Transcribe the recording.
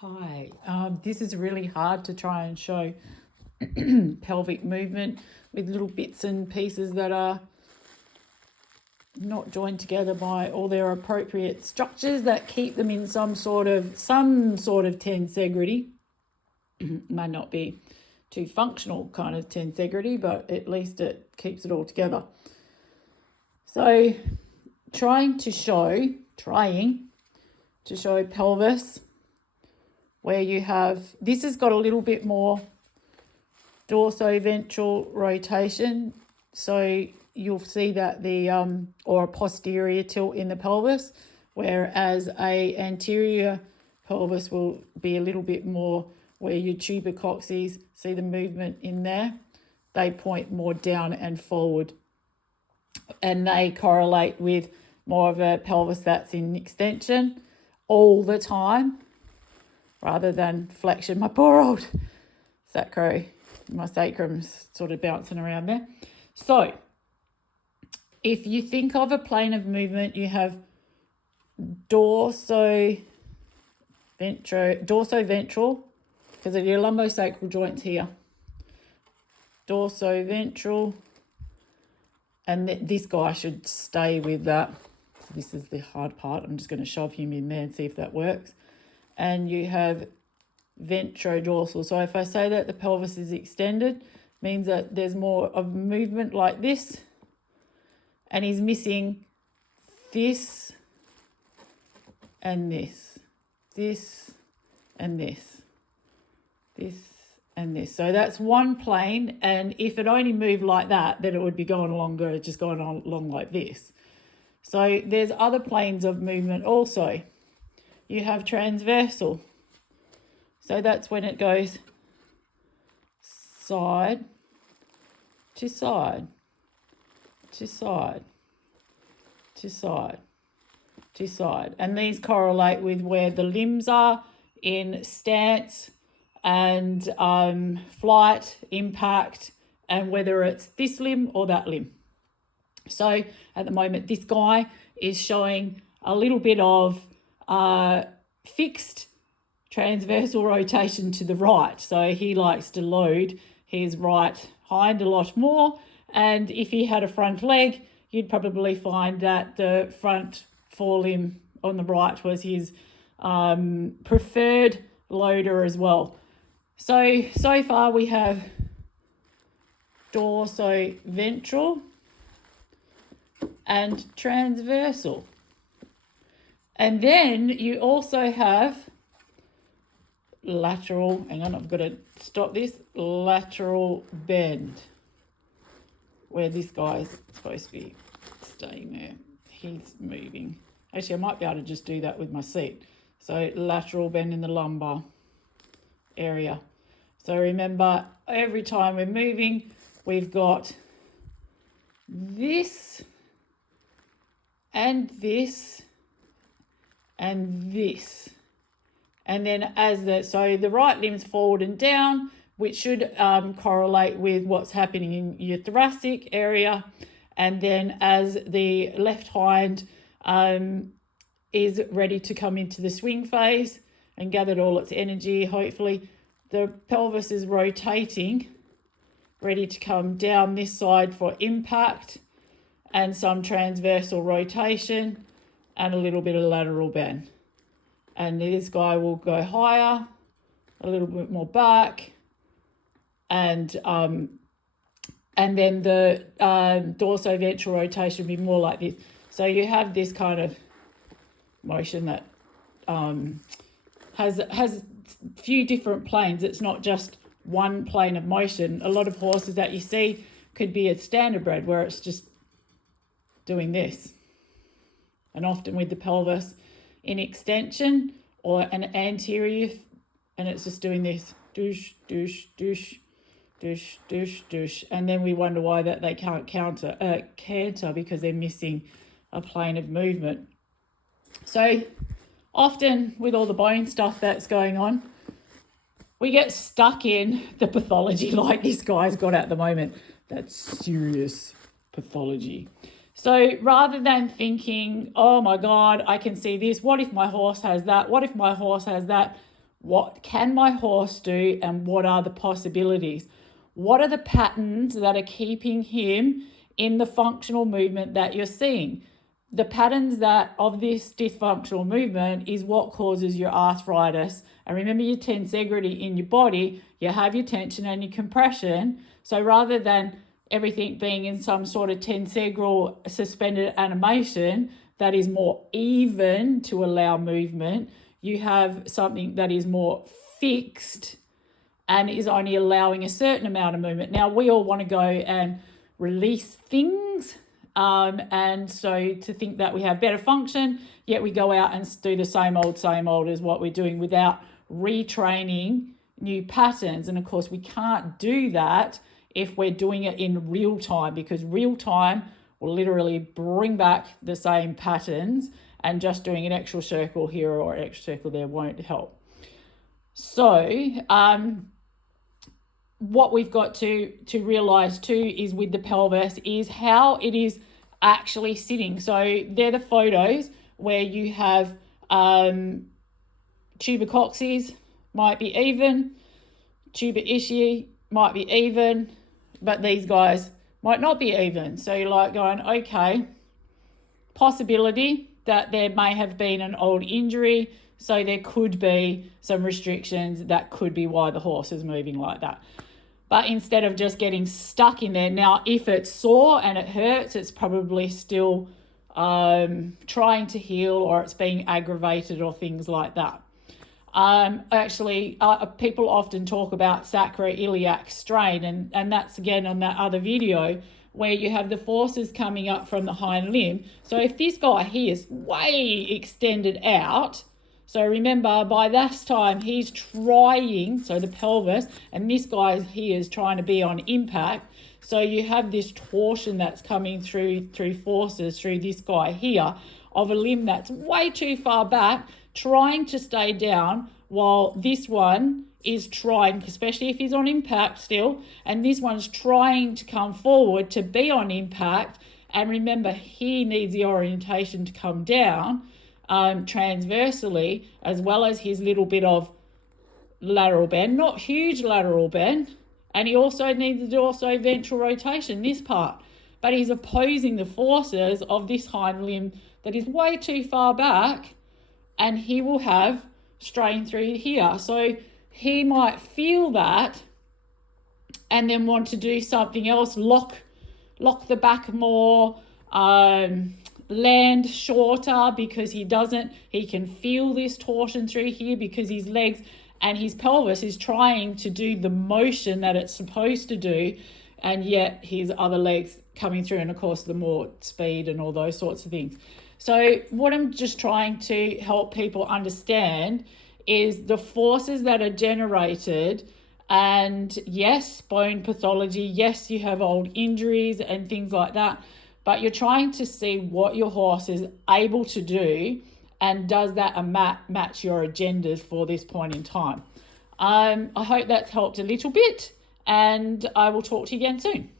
Hi, this is really hard to try and show pelvic movement with little bits and pieces that are not joined together by all their appropriate structures that keep them in some sort of tensegrity. May not be too functional kind of tensegrity, but at least it keeps it all together. So trying to show pelvis, where you have, this has got a little bit more dorsoventral rotation. So you'll see that or a posterior tilt in the pelvis, whereas a anterior pelvis will be a little bit more where your tubercocces, see the movement in there? They point more down and forward. And they correlate with more of a pelvis that's in extension all the time, rather than flexion. My poor old my sacrum's sort of bouncing around there. So if you think of a plane of movement, you have dorsoventral, because of your lumbosacral joints here. Dorsoventral, and this guy should stay with that. So this is the hard part. I'm just going to shove him in there and see if that works. And you have ventrodorsal. So if I say that the pelvis is extended, means that there's more of movement like this, and he's missing this and this, this and this, this and this. So that's one plane, and if it only moved like that, then it would be going longer, just going along like this. So there's other planes of movement also. You have transversal. So that's when it goes side to side to side to side to side. And these correlate with where the limbs are in stance and flight, impact, and whether it's this limb or that limb. So at the moment, this guy is showing a little bit of fixed transversal rotation to the right. So he likes to load his right hind a lot more. And if he had a front leg, you'd probably find that the front forelimb on the right was his preferred loader as well. So far we have dorsoventral and transversal. And then you also have lateral, hang on, I've got to stop this, lateral bend, where this guy's supposed to be staying there. He's moving. Actually, I might be able to just do that with my seat. So lateral bend in the lumbar area. So remember, every time we're moving, we've got this and this and this. And then so the right limb's forward and down, which should correlate with what's happening in your thoracic area. And then as the left hind is ready to come into the swing phase and gathered all its energy, hopefully, the pelvis is rotating, ready to come down this side for impact and some transversal rotation and a little bit of lateral bend. And this guy will go higher, a little bit more back, and then the dorsoventral rotation will be more like this. So you have this kind of motion that has a few different planes. It's not just one plane of motion. A lot of horses that you see could be a standardbred where it's just doing this, and often with the pelvis in extension or an anterior, and it's just doing this, douche, douche, douche, douche, douche, douche. And then we wonder why that they can't canter because they're missing a plane of movement. So often with all the bone stuff that's going on, we get stuck in the pathology like this guy's got at the moment. That's serious pathology. So rather than thinking, oh my God, I can see this, what if my horse has that? What if my horse has that? What can my horse do and what are the possibilities? What are the patterns that are keeping him in the functional movement that you're seeing? The patterns that of this dysfunctional movement is what causes your arthritis. And remember your tensegrity in your body, you have your tension and your compression. So rather than everything being in some sort of tensegral suspended animation that is more even to allow movement, you have something that is more fixed and is only allowing a certain amount of movement. Now, we all want to go and release things, and so to think that we have better function, yet we go out and do the same old as what we're doing without retraining new patterns. And of course, we can't do that if we're doing it in real time, because real time will literally bring back the same patterns, and just doing an extra circle here or an extra circle there won't help. So what we've got to realize too is with the pelvis is how it is actually sitting. So they're the photos where you have tubercocces might be even, tuber ischii might be even, but these guys might not be even. So you're like going, okay, possibility that there may have been an old injury, so there could be some restrictions. That could be why the horse is moving like that. But instead of just getting stuck in there, now if it's sore and it hurts, it's probably still trying to heal, or it's being aggravated or things like that. People often talk about sacroiliac strain, and that's again on that other video where you have the forces coming up from the hind limb. So if this guy here is way extended out, so remember by this time he's trying, so the pelvis, and this guy here is trying to be on impact. So you have this torsion that's coming through forces through this guy here of a limb that's way too far back, trying to stay down, while this one is trying, especially if he's on impact still, and this one's trying to come forward to be on impact. And remember, he needs the orientation to come down transversally, as well as his little bit of lateral bend, not huge lateral bend. And he also needs the dorsoventral rotation, this part. But he's opposing the forces of this hind limb that is way too far back, and he will have strain through here. So he might feel that and then want to do something else, lock the back more, land shorter, because he can feel this torsion through here because his legs and his pelvis is trying to do the motion that it's supposed to do, and yet his other legs coming through, and of course the more speed and all those sorts of things. So what I'm just trying to help people understand is the forces that are generated, and yes, bone pathology, yes, you have old injuries and things like that, but you're trying to see what your horse is able to do, and does that match your agendas for this point in time. I hope that's helped a little bit, and I will talk to you again soon.